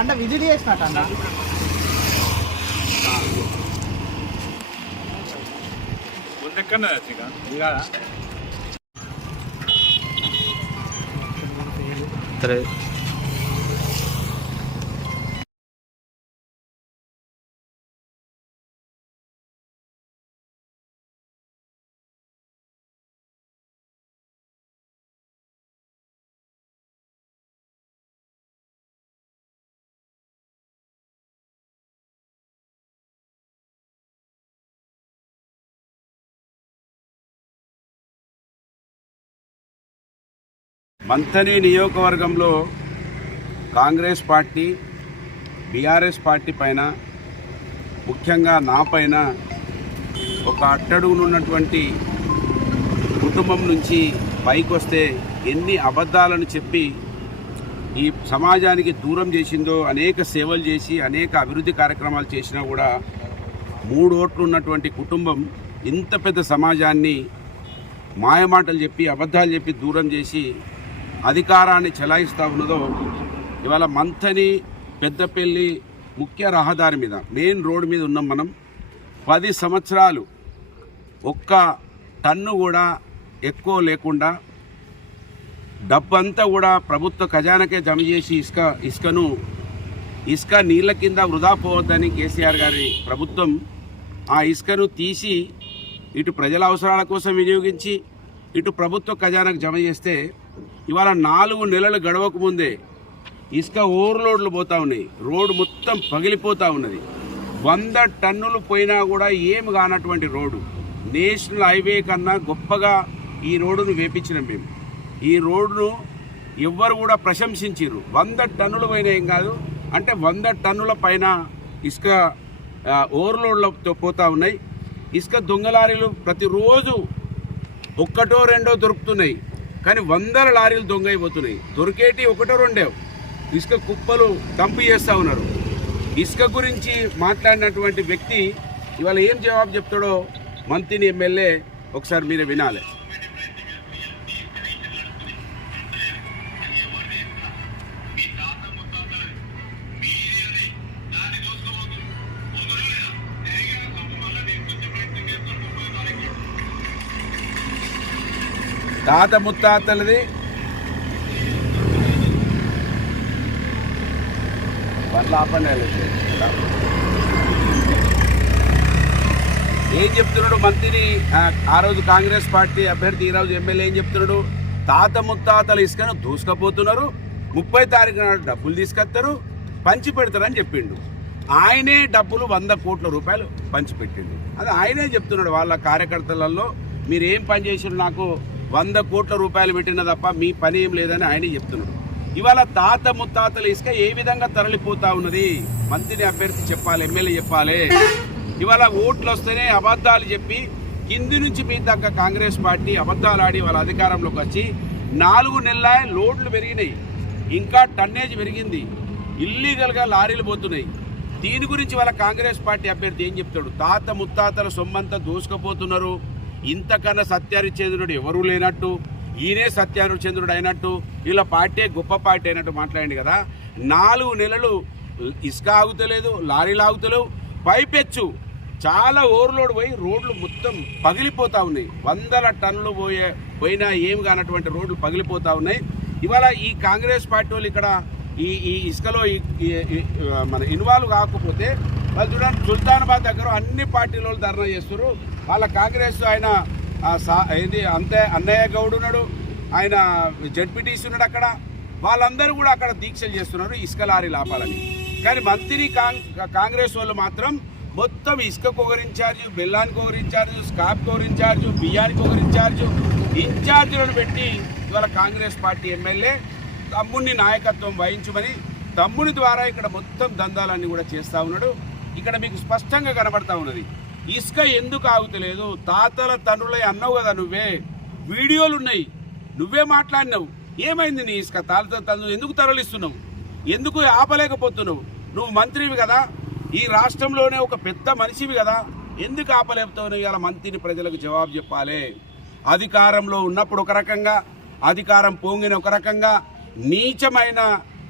అంటే విజిట్ చేసినట్టు అన్న ముందెక్కన్నా సరే మంథని నియోజకవర్గంలో కాంగ్రెస్ పార్టీ బీఆర్ఎస్ పార్టీ పైన ముఖ్యంగా నా పైన ఒక అట్టడుగునున్నటువంటి కుటుంబం నుంచి పైకి వస్తే ఎన్ని అబద్ధాలను చెప్పి ఈ సమాజానికి దూరం చేసిందో, అనేక సేవలు చేసి అనేక అభివృద్ధి కార్యక్రమాలు చేసినా కూడా 3 ఓట్లు ఉన్నటువంటి కుటుంబం ఇంత పెద్ద సమాజాన్ని మాయమాటలు చెప్పి అబద్ధాలు చెప్పి దూరం చేసి అధికారాన్ని చెలాయిస్తూ ఉన్నదో, ఇవాళ మంథని పెద్దపల్లి ముఖ్య రహదారి మీద మెయిన్ రోడ్డు మీద ఉన్నాం మనం. 10 సంవత్సరాలు ఒక్క టన్ను కూడా ఎక్కువ లేకుండా డబ్బంతా కూడా ప్రభుత్వ ఖజానాకే జమ చేసి ఇసుక నీళ్ళ కింద వృధా పోవద్దని కేసీఆర్ గారి ప్రభుత్వం ఆ ఇసుకను తీసి ఇటు ప్రజల అవసరాల కోసం వినియోగించి ఇటు ప్రభుత్వ ఖజానాకు జమ చేస్తే ఇవాళ 4 నెలలు గడవక ముందే ఇసుక ఓవర్లోడ్లు పోతూ ఉన్నాయి. రోడ్డు మొత్తం పగిలిపోతూ ఉన్నది. 100 టన్నులు పోయినా కూడా ఏమి కానటువంటి రోడ్డు, నేషనల్ హైవే కన్నా గొప్పగా ఈ రోడ్డును వేపించినాం మేము. ఈ రోడ్డును ఎవ్వరు కూడా ప్రశంసించారు. 100 టన్నులు పోయినా ఏం కాదు అంటే 100 టన్నుల పైన ఇసుక ఓవర్లోడ్లతో పోతూ ఉన్నాయి. ఇసుక దొంగ లారీలు ప్రతిరోజు 1 2 దొరుకుతున్నాయి, కానీ 100 లారీలు దొంగ అయిపోతున్నాయి. దొరికేటి 1 2 ఇసుక కుప్పలు డంప్ చేస్తూ ఉన్నారు. ఇసుక గురించి మాట్లాడినటువంటి వ్యక్తి ఇవాళ ఏం జవాబు చెప్తాడో మంథని ఎమ్మెల్యే ఒకసారి మీరే వినాలి. తాత ముత్తాతలది ఏం చెప్తున్నాడు మంత్రి? ఆ రోజు కాంగ్రెస్ పార్టీ అభ్యర్థి ఈరోజు ఎమ్మెల్యే ఏం చెప్తున్నాడు? తాత ముత్తాతల ఇసుకను దూసుకపోతున్నారు, 30 తారీఖు నాడు డబ్బులు తీసుకొస్తారు, పంచి పెడతారని చెప్పిండు. ఆయనే డబ్బులు 100 కోట్ల రూపాయలు పంచిపెట్టిండు. అది ఆయనే చెప్తున్నాడు వాళ్ళ కార్యకర్తలలో, మీరు ఏం పని చేసారు, నాకు 100 కోట్ల రూపాయలు పెట్టిన తప్ప మీ పని ఏం లేదని ఆయనే చెప్తున్నాడు. ఇవాళ తాత ముత్తాతల ఇసుక ఏ విధంగా తరలిపోతా ఉన్నది మంత్రి అభ్యర్థి చెప్పాలి, ఎమ్మెల్యే చెప్పాలి. ఇవాళ ఓట్లు వస్తేనే అబద్ధాలు చెప్పి కింది నుంచి మీ దాకా కాంగ్రెస్ పార్టీ అబద్ధాలు ఆడి వాళ్ళ అధికారంలోకి వచ్చి 4 నెలల లోడ్లు పెరిగినాయి, ఇంకా టన్నేజ్ పెరిగింది, ఇల్లీగల్గా లారీలు పోతున్నాయి. దీని గురించి వాళ్ళ కాంగ్రెస్ పార్టీ అభ్యర్థి ఏం చెప్తాడు? తాత ముత్తాతల సొమ్మంతా దూసుకుపోతున్నారు, ఇంతకన్నా సత్యహరిశ్చంద్రుడు ఎవరూ లేనట్టు, ఈయనే సత్యహరిశ్చంద్రుడు అయినట్టు, వీళ్ళ పార్టీ గొప్ప పార్టీ అయినట్టు మాట్లాడింది కదా. 4 నెలలు ఇసుక ఆగుతలేదు, లారీలు ఆగుతలేవు, పైపెచ్చు చాలా ఓవర్లోడ్ పోయి రోడ్లు మొత్తం పగిలిపోతూ ఉన్నాయి. 100 టన్నులు పోయినా ఏం కానటువంటి రోడ్లు పగిలిపోతూ ఉన్నాయి. ఇవాళ ఈ కాంగ్రెస్ పార్టీ వాళ్ళు ఇక్కడ ఈ ఇసుకలో మన ఇన్వాల్వ్ కాకపోతే వాళ్ళు చూడండి, సుల్తానాబాద్ దగ్గర అన్ని పార్టీల వాళ్ళు ధర్నా చేస్తున్నారు. వాళ్ళ కాంగ్రెస్ ఆయన ఇది అంతే అన్నయ్య గౌడ్ ఉన్నాడు, ఆయన జడ్పీటీసీ ఉన్నాడు అక్కడ, వాళ్ళందరూ కూడా అక్కడ దీక్షలు చేస్తున్నారు ఇసుక లారీలు ఆపాలని. కానీ మంత్రి కాంగ్రెస్ వాళ్ళు మాత్రం మొత్తం ఇసుకకు ఒకరు ఇన్ఛార్జు, బెల్లానికి ఒకరు ఇన్ఛార్జు, స్కాప్కి ఒకరు ఇన్ఛార్జు, బియ్యానికి ఒకరు ఇన్ఛార్జులను పెట్టి ఇవాళ కాంగ్రెస్ పార్టీ ఎమ్మెల్యే తమ్ముడిని నాయకత్వం వహించమని తమ్ముడి ద్వారా ఇక్కడ మొత్తం దందాలన్నీ కూడా చేస్తూ ఉన్నాడు. ఇక్కడ మీకు స్పష్టంగా కనబడతా ఉన్నది. ఇసుక ఎందుకు ఆగుతలేదు? తాతల తండ్రులై అన్నావు కదా, నువ్వే వీడియోలు ఉన్నాయి, నువ్వే మాట్లాడినావు. ఏమైంది నీ ఇసుక? తాతల తండ్రులు ఎందుకు తరలిస్తున్నావు? ఎందుకు ఆపలేకపోతున్నావు? నువ్వు మంత్రివి కదా, ఈ రాష్ట్రంలోనే ఒక పెద్ద మనిషివి కదా, ఎందుకు ఆపలేకపోతున్నావు? ఇలా మంత్రిని ప్రజలకు జవాబు చెప్పాలి. అధికారంలో ఉన్నప్పుడు ఒక రకంగా, అధికారం పొంగిన ఒక రకంగా నీచమైన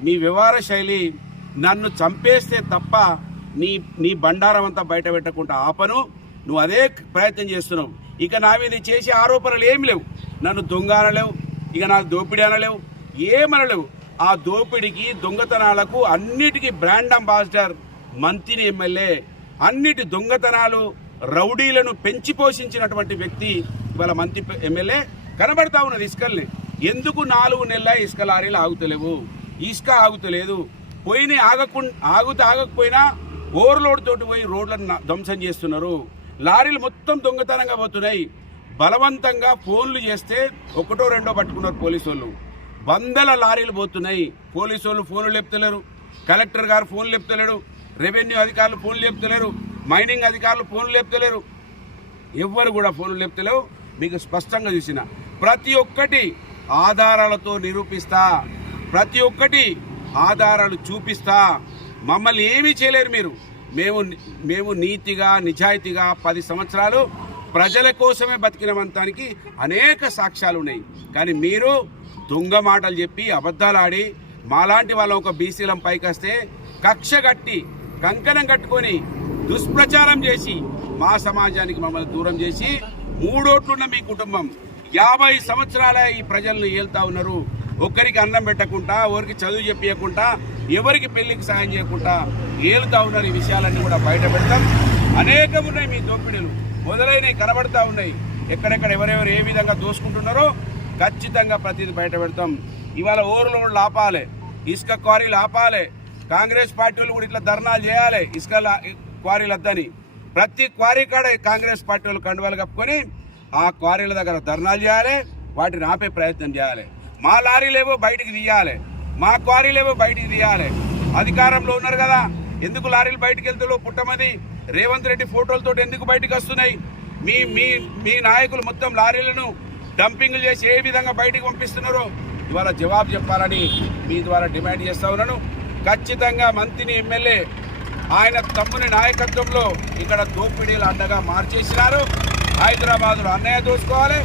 నీ వ్యవహార శైలి నన్ను చంపేస్తే తప్ప నీ బండారం అంతా బయట పెట్టకుండా ఆపను. నువ్వు అదే ప్రయత్నం చేస్తున్నావు. ఇక నా మీద చేసే ఆరోపణలు ఏం లేవు. నన్ను దొంగ అనలేవు, ఇక నాకు దోపిడీ అనలేవు, ఏమనలేవు. ఆ దోపిడీకి దొంగతనాలకు అన్నిటికీ బ్రాండ్ అంబాసిడర్ మంత్రి ఎమ్మెల్యే. అన్నిటి దొంగతనాలు రౌడీలను పెంచి పోషించినటువంటి వ్యక్తి ఇవాళ మంత్రి ఎమ్మెల్యే కనబడతా ఉన్నది. ఇసుకల్ని ఎందుకు 4 నెలల ఇసుక లారీలు ఆగుతలేవు? ఇసుక ఆగుతలేదు. పోయిన ఆగకపోయినా ఓవర్లోడ్ తోటి పోయి రోడ్లను ధ్వంసం చేస్తున్నారు. లారీలు మొత్తం దొంగతనంగా పోతున్నాయి. బలవంతంగా ఫోన్లు చేస్తే 1 2 పట్టుకున్నారు పోలీసు వాళ్ళు. 100 లారీలు పోతున్నాయి. పోలీసు వాళ్ళు ఫోన్లు లేపుతలేరు, కలెక్టర్ గారు ఫోన్లు లేపుతలేరు, రెవెన్యూ అధికారులు ఫోన్లు లేపుతలేరు, మైనింగ్ అధికారులు ఫోన్లు లేపుతలేరు, ఎవ్వరు కూడా ఫోన్లు లేపుతలేవు. మీకు స్పష్టంగా చూసిన ప్రతి ఒక్కటి ఆధారాలతో నిరూపిస్తా, ప్రతి ఒక్కటి ఆధారాలు చూపిస్తా. మమ్మల్ని ఏమీ చేయలేరు మీరు. మేము నీతిగా నిజాయితీగా 10 సంవత్సరాలు ప్రజల కోసమే బతికిన వంతానికి అనేక సాక్ష్యాలు ఉన్నాయి. కానీ మీరు దొంగ మాటలు చెప్పి అబద్ధాలు ఆడి మాలాంటి వాళ్ళ ఒక బీసీలం పైకి వస్తే కక్ష కట్టి కంకణం కట్టుకొని దుష్ప్రచారం చేసి మా సమాజానికి మమ్మల్ని దూరం చేసి 3 ఓట్లున్న మీ కుటుంబం 50 సంవత్సరాల ఈ ప్రజలను ఏళ్తా ఉన్నారు. ఒక్కరికి అన్నం పెట్టకుండా, ఎవరికి చదువు చెప్పకుండా, ఎవరికి పెళ్లికి సాయం చేయకుండా ఏలుతా ఉన్నారు. ఈ విషయాలన్నీ కూడా బయట పెడతాం. అనేకం ఉన్నాయి మీ దోపిడీలు, మొదలైనవి కనబడతా ఉన్నాయి. ఎక్కడెక్కడ ఎవరెవరు ఏ విధంగా దోసుకుంటున్నారో ఖచ్చితంగా ప్రతిదీ బయట పెడతాం. ఇవాళ ఓవర్లోడ్లు ఆపాలి, ఇసుక క్వారీలు ఆపాలి. కాంగ్రెస్ పార్టీ వాళ్ళు కూడా ఇట్లా ధర్నాలు చేయాలి. ఇసుక క్వారీలు వద్దని ప్రతి క్వారీ కాడ కాంగ్రెస్ పార్టీ వాళ్ళు కండువాలు కప్పుకొని ఆ క్వారీల దగ్గర ధర్నాలు చేయాలి, వాటిని ఆపే ప్రయత్నం చేయాలి. మా లారీలేవో బయటికి తీయాలి, మా క్వారీలేవో బయటికి తీయాలి. అధికారంలో ఉన్నారు కదా, ఎందుకు లారీలు బయటికి వెళ్తారో పుట్టమది రేవంత్ రెడ్డి ఫోటోలతో ఎందుకు బయటకు వస్తున్నాయి? మీ నాయకులు మొత్తం లారీలను డంపింగ్లు చేసి ఏ విధంగా బయటికి పంపిస్తున్నారో ఇవాళ జవాబు చెప్పాలని మీ ద్వారా డిమాండ్ చేస్తా ఉన్నాను. ఖచ్చితంగా మంత్రిని ఎమ్మెల్యే ఆయన తమ్ముని నాయకత్వంలో ఇక్కడ దోపిడీలు అండగా మార్చేసినారు. హైదరాబాద్లో అన్నయ్య దోసుకోవాలి,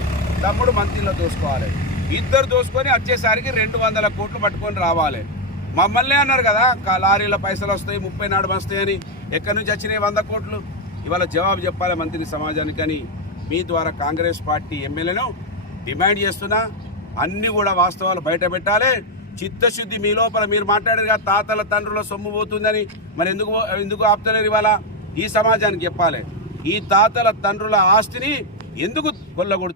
తమ్ముడు మంత్రిలో దోసుకోవాలి. ఇద్దరు దోసుకొని వచ్చేసరికి 200 కోట్లు పట్టుకొని రావాలి. మమ్మల్ని అన్నారు కదా లారీల పైసలు వస్తాయి, 30 నాడు వస్తాయని. ఎక్కడి నుంచి వచ్చినాయి 100 కోట్లు? ఇవాళ జవాబు చెప్పాలి మంత్రి సమాజానికని మీ ద్వారా కాంగ్రెస్ పార్టీ ఎమ్మెల్యేను డిమాండ్ చేస్తున్నా. అన్ని కూడా వాస్తవాలు బయట పెట్టాలి. చిత్తశుద్ధి మీ లోపల మీరు మాట్లాడారు తాతల తండ్రుల సొమ్ము పోతుందని, మరి ఎందుకు ఆపుతలేరు? ఇవాళ ఈ సమాజానికి చెప్పాలి, ఈ తాతల తండ్రుల ఆస్తిని ఎందుకు కొల్లగొడుతున్నారు?